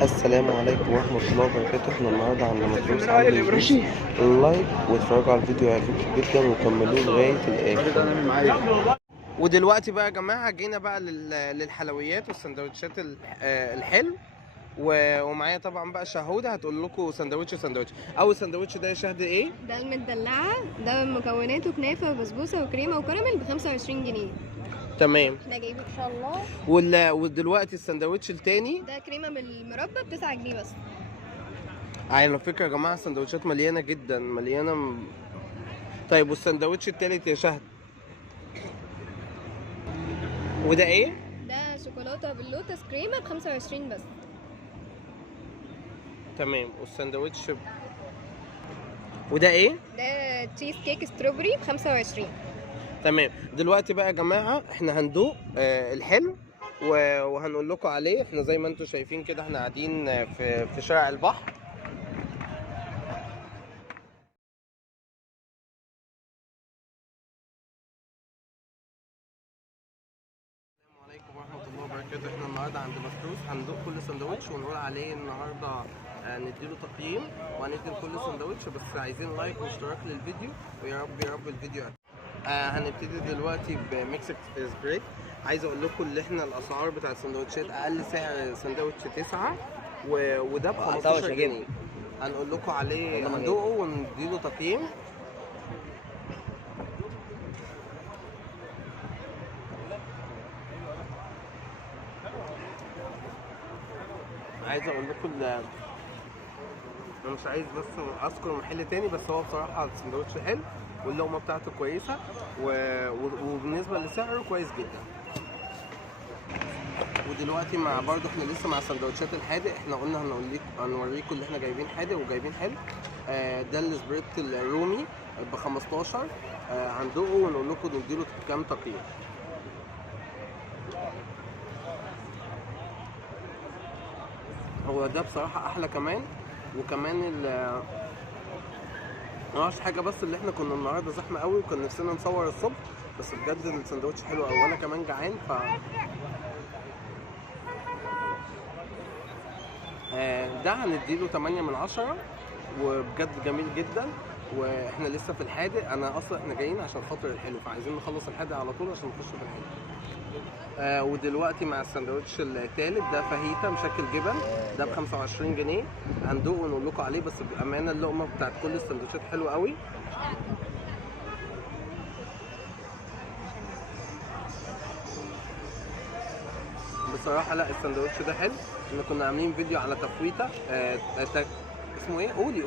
السلام عليكم ورحمة الله وبركاته. احنا النهاردة عند مدروس عامل الجوز. لايك واتفرجوا على الفيديو، هيعجبكم جدا وكملوه لغاية الآخر. ودلوقتي بقى يا جماعة جينا بقى للحلويات والسندوتشات الحلو. ومعايا طبعا بقى شهودة هتقول لكم سندوتش. اول سندوتش ده يا شهد ايه؟ ده المدلعة، ده مكوناته كنافة وبسبوسة وكريمة وكراميل ب25 جنيه. تمام. احنا جايبين ان شاء الله. ودلوقتي السندوتش التاني ده كريمة بالمربى ب9 جنيه بس. على فكرة يا جماعة السندوتشات مليانة جدا، مليانة. طيب والسندوتش التالت يا شهد؟ وده ايه؟ ده شوكولاتة باللوتس كريمة ب25 بس. تمام. والسندوتش وده ايه؟ ده تشيز كيك ستروبري ب25. تمام. دلوقتي بقى يا جماعه احنا هندوق الحلو وهنقول لكم عليه. احنا زي ما انتم شايفين كده احنا قاعدين في شارع البحر. السلام عليكم ورحمه الله وبركاته. احنا النهارده عند مفروس هندوق كل سندوتش ونقول عليه النهارده نديله تقييم وهندي لكل سندوتش، بس عايزين لايك واشتراك للفيديو، ويا رب يا رب الفيديو هنبتدي دلوقتي بميكس سبريت. عايز اقول لكم اللي احنا الاسعار بتاعت السندوتشات اقل سعر سندوتش 9 وده ب 15 جنيه. هنقول لكم عليه هندوقه ونديله تقييم. عايز اقول لكم انا مش عايز بس اذكر محل تاني، بس هو بصراحه السندوتش حلو واللقمه بتاعته كويسه وبالنسبه لسعره كويس جدا. ودلوقتي مع برضه احنا لسه مع سندوتشات الحادق. احنا قلنا هنوريكم اللي احنا جايبين حادق وجايبين حلو. ده السبريت الرومي ب 15. هندوقه ونقول لكم نديله كام تقييم. هو ده بصراحه احلى كمان. وكمان معرفش حاجه، بس اللي احنا كنا النهارده زحمه قوي وكان نفسنا نصور الصبح، بس بجد السندوتش حلو قوي وانا كمان جعان. ده هنديله 8 من 10 وبجد جميل جدا. واحنا لسه في الحادق. انا اصلا احنا جايين عشان خاطر الحلو، فعايزين نخلص الحادق على طول عشان نخش في الحلو. ودلوقتي مع السندوتش الثالث ده فاهيتا مشكل جبن، ده ب 25 جنيه. هندوق ونقول لكم عليه، بس بامانه اللقمه بتاعت كل السندوتشات حلوه قوي. بصراحه لا السندوتش ده حلو. احنا كنا عاملين فيديو على تفويته اسمه ايه؟ قولي.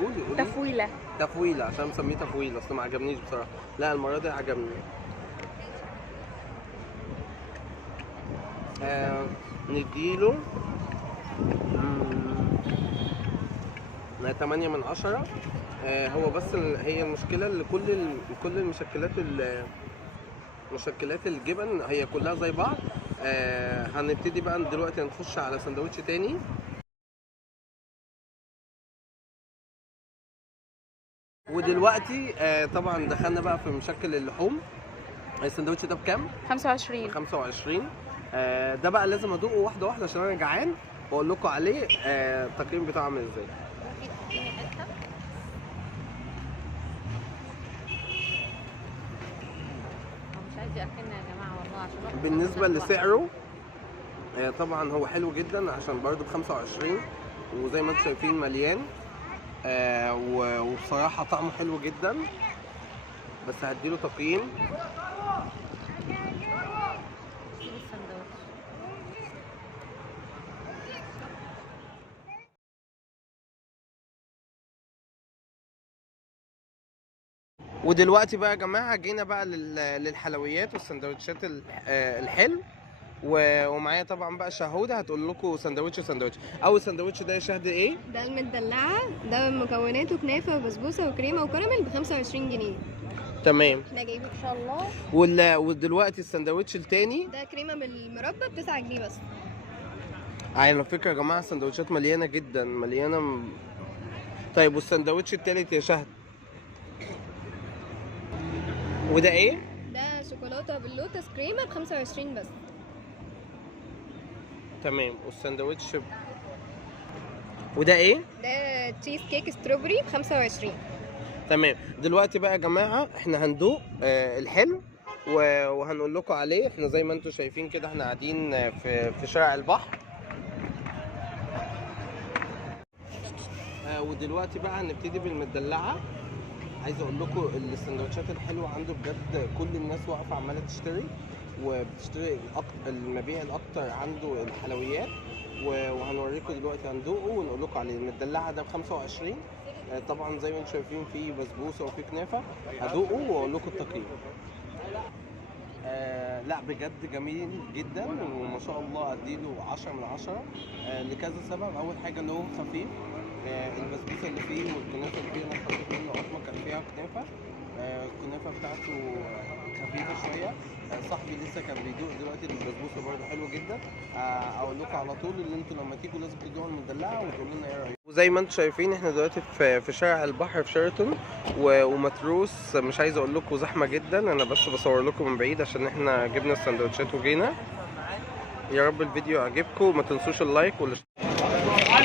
تفويله عشان مسميه تفويله، اصل ما عجبنيش بصراحه. لا المره دي عجبني. نديله 8 من 10. هو بس هي المشكله اللي كل مشكلات الجبن هي كلها زي بعض. هنبتدي بقى دلوقتي نخش على سندوتش تاني. ودلوقتي طبعا دخلنا بقى في مشكل اللحوم. السندوتش ده بكام؟ 25. 25. ده بقى لازم ادوقه واحده واحده عشان انا جعان واقول لكم عليه التقييم بتاعه عامل ازاي. مش عايز ياكلنا يا جماعه والله عشان بالنسبه لسعره طبعا هو حلو جدا عشان برضه ب 25 وزي ما انتم شايفين مليان. وبصراحه طعمه حلو جدا، بس هديله تقييم. ودلوقتي بقى يا جماعه جينا بقى للحلويات والسندوتشات الحلو. ومعايا طبعا بقى شهودة هتقول لكم سندوتش. اول سندوتش ده يا شهد ايه؟ ده المدلعة، ده مكوناته كنافة وبسبوسة وكريمة وكراميل ب25 جنيه. تمام. احنا جايبين ان شاء الله. ودلوقتي السندوتش التاني ده كريمة بالمربى ب9 جنيه بس. على فكرة يا جماعة السندوتشات مليانة جدا، مليانة. طيب والسندوتش التالت يا شهد؟ وده ايه؟ ده شوكولاتة باللوتس كريمة ب25 بس. تمام. والسندوتش وده ايه؟ ده تشيز كيك ستروبري ب25. تمام. دلوقتي بقى يا جماعه احنا هندوق الحلو وهنقول لكم عليه. احنا زي ما انتم شايفين كده احنا قاعدين في شارع البحر. ودلوقتي بقى هنبتدي بالمدلعه. عايز اقول لكم السندوتشات الحلوه عنده بجد، كل الناس واقفه عماله تشتري، وبتشتري المبيع الاكتر عنده الحلويات. وهنوريكم دلوقتي هندوقه ونقول لكم عليه. المدلعه ده ب25. طبعا زي ما انتم شايفين فيه بسبوسه وفيه كنافه. هدوقه واقول لكم التقييم. لا بجد جميل جدا وما شاء الله اديله 10 من 10 لكذا سبب. اول حاجه اللي هو خفيف. البسبوسه اللي فيه والكنافه اللي فيه انا حطيت منه قطمه كان فيها كنافه. الكنافه بتاعته خفيفه شويه. صاحبي لسه كان بيدوق دلوقتي البسبوسه برده حلوه جدا. اقول لكم على طول ان انتوا لما تيجوا لازم تدوقوا المدلعه وتقولوا لنا ايه رايكم. وزي ما انتم شايفين احنا دلوقتي في شارع البحر في شيراتون ومتروس. مش عايز اقول لكم زحمه جدا، انا بس بصور لكم من بعيد عشان احنا جبنا السندوتشات وجينا. يا رب الفيديو عجبكم وما تنسوش اللايك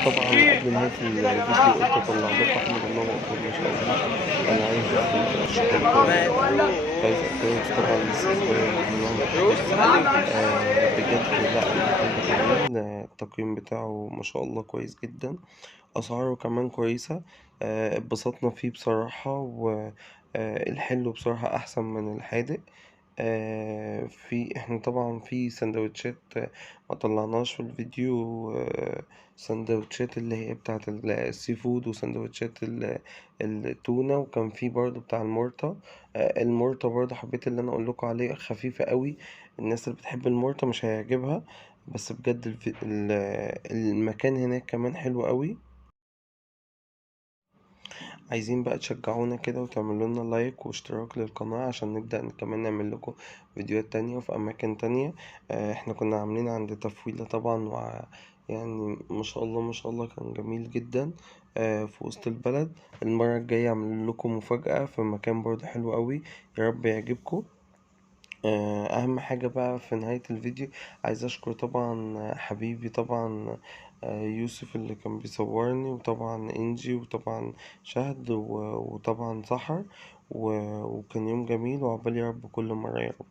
طبعا قبل نهاية الفيديو قلت اطلع لكم احمد الله اكبر ما شاء الله. انا عايز اشكركم، عايز اشكركم طبعا لسه بجد. لا المحل جميل، التقييم بتاعه ما شاء الله كويس جدا، اسعاره كمان كويسة. اتبسطنا فيه بصراحة، والحلو بصراحة احسن من الحادق. في احنا طبعا في سندوتشات ما طلعناش في الفيديو. سندوتشات اللي هي بتاعت السي فود، وسندوتشات التونة، وكان في برضو بتاع المورتا. المورتا برضو حبيت اللي انا اقول لكم عليه، خفيفة قوي. الناس اللي بتحب المورتا مش هيعجبها، بس بجد المكان هناك كمان حلو قوي. عايزين بقى تشجعونا كده وتعملوا لنا لايك واشتراك للقناة عشان نبدأ كمان نعمل لكم فيديوهات تانية في أماكن تانية. احنا كنا عاملين عند تفويلة طبعا، يعني ما شاء الله ما شاء الله كان جميل جدا في وسط البلد. المرة الجاية اعمل لكم مفاجأة في مكان برضه حلو قوي، يا رب يعجبكم. اهم حاجة بقى في نهاية الفيديو، عايز اشكر طبعا حبيبي طبعا يوسف اللي كان بيصورني، وطبعا انجي، وطبعا شهد، وطبعا سحر، وكان يوم جميل وعقبال يا رب كل مرة يا رب.